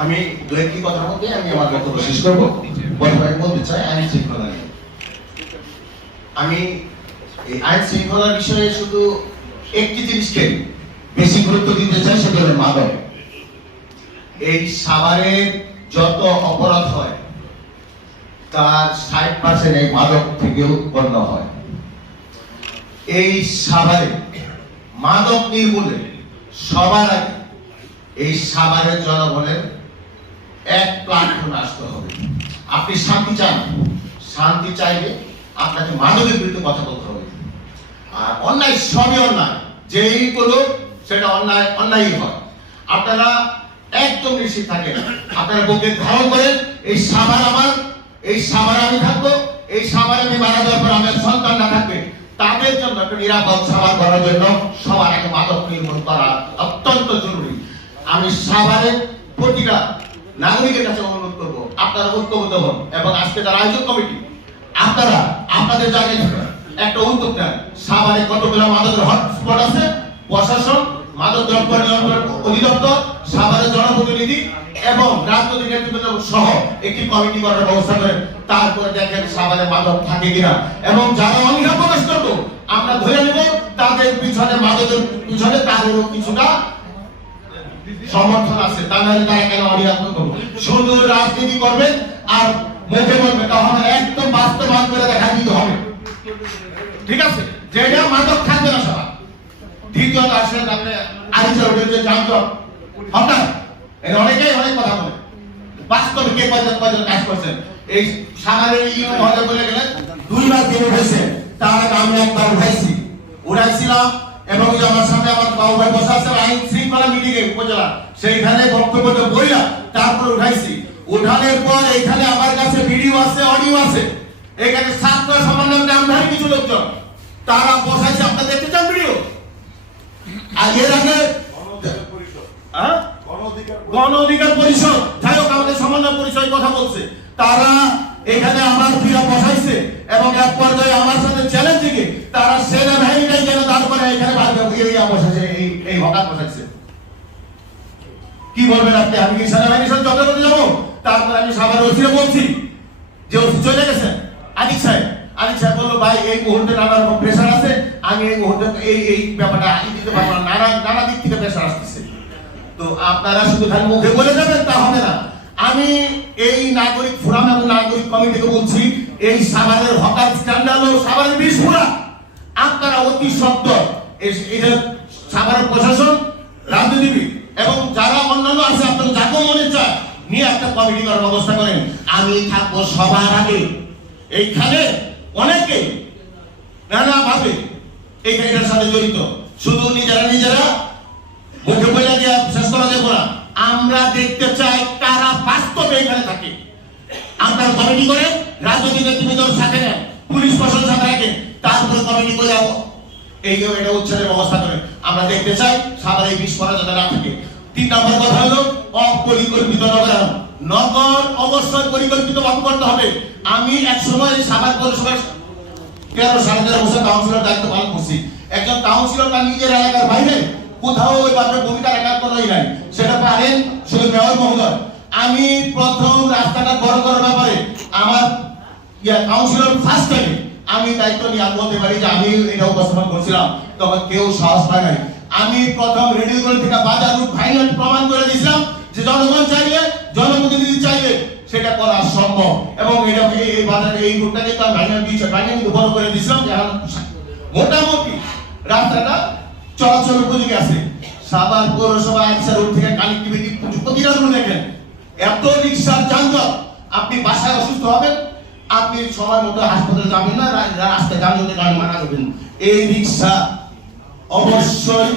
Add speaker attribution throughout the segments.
Speaker 1: আমি দু একটি কথা বলতে আমি আমার বক্তব্য শেষ করব। আমি বলতে চাই আইন শৃঙ্খলা নিয়ে। আমি এই আইন শৃঙ্খলার বিষয়ে শুধু একটি জিনিসকে বেশি গুরুত্ব দিতে চাই, সেটা হলো মাদক। এই সাভারের যত অপরাধ হয়, তার ষাট পার্সেন্ট এই মাদক থেকে উৎপন্ন হয়। এই সাভারে মাদক নির্মূলে সবার আগে এই সাভারের জনগণের এক প্ল্যাটফর্মে আসতে হবে। আপনি শান্তি চান। শান্তি চাইলে আপনাকে মাদকের বিরুদ্ধে কথা বলতে হবে। আর অন্যায় সবই অন্যায়। যেই করুক সেটা অন্যায়, অন্যায়ই হয়। আপনারা একদম নিশ্চিত থাকেন। আপনারা বুকে ধারণ করেন, এই সাভার আমার, এই সাভারে আমি থাকব, এই সাভারে আমি মারা যাওয়ার পর আমার সন্তান না থাকবে। তাদের জন্য একটা নিরাপদ সাভার করার জন্য সবার আগে মাদক নির্মূল করা অত্যন্ত জরুরি। আমি সাভারের প্রতিটা নাগরিকের কাছে অনুরোধ করব, আপনারা ঐক্যবদ্ধ হন এবং আজকে যারা আয়োজক কমিটি, আপনারা আপনাদের জায়গায় একটা উদ্যোগ নেন। সাভারে কতগুলো মাদকের হটস্পট আছে, প্রশাসন, মাদক দ্রব্য নিয়ন্ত্রণ অধিদপ্তর, সাভারের জনপ্রতিনিধি এবং রাজনৈতিক নেতৃত্ব সহ একটি কমিটি করার ব্যবস্থা করেন। তারপরে দেখেন সাভারে মাদক থাকে কিনা। এবং যারা করব, আমরা ধরে নেব, তাদের পিছনে মাদকের পিছনে তাদেরও কিছুটা সমর্থন আছে, তা নাহলে কেন অনীহা করব? শুধু রাজনীতি করবেন আর মুখে বলবে, তখন একদম বাস্তবায়ন করে দেখা দিতে হবে। ঠিক আছে? যেটা মাদক থাকবে না সবার। দ্বিতীয়ত আসেন আপনি আরিচা উঠেছে জানতো। হঠাৎ? এর অনেকেই অনেক কথা বলে। বাস্তবে কে কয়জন কয়জন কাজ করছেন এই সাভারের ইউনিয়ন হলে বলে গেলেন দুইবার দিন উঠেছে, তার আগে আমি একবার উঠাইছি। উঠাইছিলাম এবং আমার সামনে আমার বাবু ভাই আইন শৃঙ্খলা মিটিং এ উপজেলা। সেইখানে বক্তব্য তো তারপর উঠাইছি। উঠানোর পর এখানে আমার কাছে ভিডিও আছে, অডিও আছে। এখানে ছাত্র নামধারী কিছু লোকজন, তারা বসাইছে, আপনারা দেখতে চান ভিডিও? আর হ্যাঁ? গণ অধিকার পরিষদ। যাই হোক, আমাদের সমন্বয় পরিষদ কথা বলছে। তারা এখানে আমার ফিরা বসাইছে এবং এক পর্যায়ে আমার চ্যালেঞ্জিংয়ে তারা সেনাবাহিনীটাই যেন তারপরে এখানে ইয়া বসাইছে এই এই হঠাৎ বসাইছে কি বলবেন আপনি? আমি কি সেনাবাহিনীর সাথে যত করতে যাব? তারপর আমি সাভার ওসিরে বলছি যে ওসি চলে গেছেন আদিক সাহেব আদিক সাহেব বলল, ভাই, এই মুহূর্তে নানা রকম প্রেশার আছে। আমি এই মুহূর্তে এই এই ব্যাপারটা আগে দিতে পারব না। নানা নানা দিক থেকে প্রেশার আসতেছে। তো আপনারা শুধু খালি মুখে বলে যাবেন, তা হবে না। আমি এই নাগরিক ফোরাম এবং নাগরিক কমিটিকে বলছি এই সাভারের হকার স্ক্যান্ডাল ও সাভারের বিস্ফোরা আপনারা অতি এই সাভারের প্রশাসন, রাজনীতিবিদ এবং যারা অন্যান্য আছে, আপনারা যাকে মনে চায়, নিয়ে একটা কমিটি করার ব্যবস্থা করেন। আমি থাকব সবার আগে। এইখানে অনেকে নানা ভাবে এই এটার সাথে জড়িত। শুধু নিজেরা নিজেরা মুখে বলে দিয়ে শেষ করা যাবে না। আমরা দেখতে চাই তারা বাস্তবে এখানে থাকে। আপনারা কমিটি করে রাজনৈতিক নেতৃবৃন্দর সাথে নেন পুলিশ প্রশাসন সাথে রাখেন তারপরে কমিটি করে এই এটা উচ্ছেদের ব্যবস্থা করেন আমরা দেখতে চাই সাভারে এই বিস্ফোরণ যাতে না থাকে। তিন নম্বর কথা হলো, অপরিকল্পিত নগরায়ন নগর অবশ্যই পরিকল্পিত ভাবে করতে হবে। আমি এক সময় সাভার পৌরসভায় তেরো সাড়ে তেরো বছর কাউন্সিলর দায়িত্ব পালন করছি। একজন কাউন্সিলর তার নিজের এলাকার বাইরে কোথাও ওই বাপের ভূমিকা রাখার কোনোই নাই। সেটা পারেন শুধু মেয়র মহোদয়। আমি প্রথম রাস্তাটা বড় করার ব্যাপারে আমার ইয়া কাউন্সিলর ফার্স্ট টাইম আমি দায়িত্ব নিয়ে আমি বলতে পারি যে আমি এটা উপস্থাপন করছিলাম। তখন কেউ সাহস পায় নাই। আমি প্রথম রেডিও থেকে বাজার রুট ফাইনাল প্রমাণ করে দিয়েছিলাম যে জনগণ চাইলে, জনপ্রতিনিধি চাইলে সেটা করা সম্ভব। এবং এটা এই বাজারে এই রুটটাকে তো ফাইনাল দিয়েছে ফাইনাল কিন্তু করে দিয়েছিলাম যে মোটামুটি রাস্তাটা চলাচল উপযোগী আছে। সাভার পৌরসভা একশো রোড থেকে কানেক্টিভিটি প্রতিটা রুট দেখেন। এত রিক্সার যানজট, আপনি বাসায় অসুস্থ হবেন আপনি সময় মতো হাসপাতালে যাবেন না রাস্তায় যানজটের কারণে মারা যাবেন এই রিক্সা অবশ্যই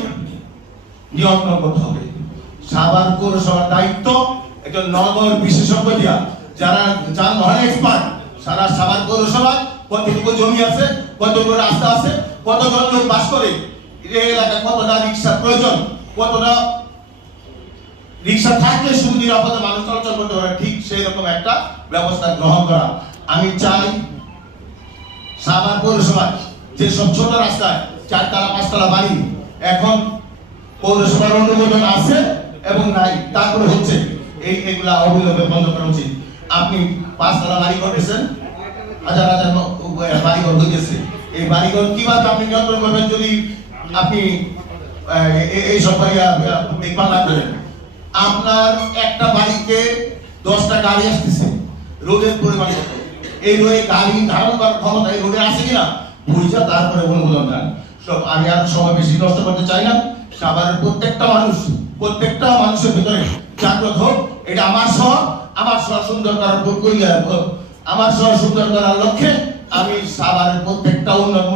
Speaker 1: নিয়ন্ত্রণ করতে হবে। সাভার পৌরসভার দায়িত্ব একজন নগর বিশেষজ্ঞ দিয়া। যারা যানবাহন এক্সপার্ট, সারা সাভার পৌরসভায় কতটুকু জমি আছে, কতটুকু রাস্তা আছে, কতজন লোক বাস করে, এই এলাকায় কতটা রিক্সা প্রয়োজন, কতটা রিক্সা থাকলে শুধু নিরাপদে মানুষ চলাচল করতে পারে, ঠিক সেই রকম একটা ব্যবস্থা গ্রহণ করা। আমি চাই সাভার পৌরসভায়, যে সব ছোট রাস্তায় চারতলা, পাঁচতলা বাড়ি এখন পৌরসভার অনুমোদন আছে এবং নাই, তারপরে হচ্ছে এই এগুলা অবিলম্বে বন্ধ করা উচিত। আপনি পাঁচতলা বাড়ি করতেছেন হাজার হাজার বাড়িঘর হইতেছে। এই বাড়িঘর কীভাবে আপনি নিয়ন্ত্রণ করবেন যদি আপনি এই সব দেখভাল না। করেন আপনার একটা বাড়িতে দশটা গাড়ি আসতেছে, রোদের পরিমাণ গাড়ি ধারণ করার ক্ষমতা এই রোডে আসে কিনা বুঝা তারপরে অনুমোদন দেন। সব, আমি আর সময় বেশি নষ্ট করতে চাই না। প্রত্যেকটা মানুষ, প্রত্যেকটা মানুষের ভিতরে জাগ্রত হোক, এটা আমার শহর আমার শহর সুন্দর করার আমার শহর সুন্দর করার লক্ষ্যে আমি সাভারের প্রত্যেকটা উন্নয়ন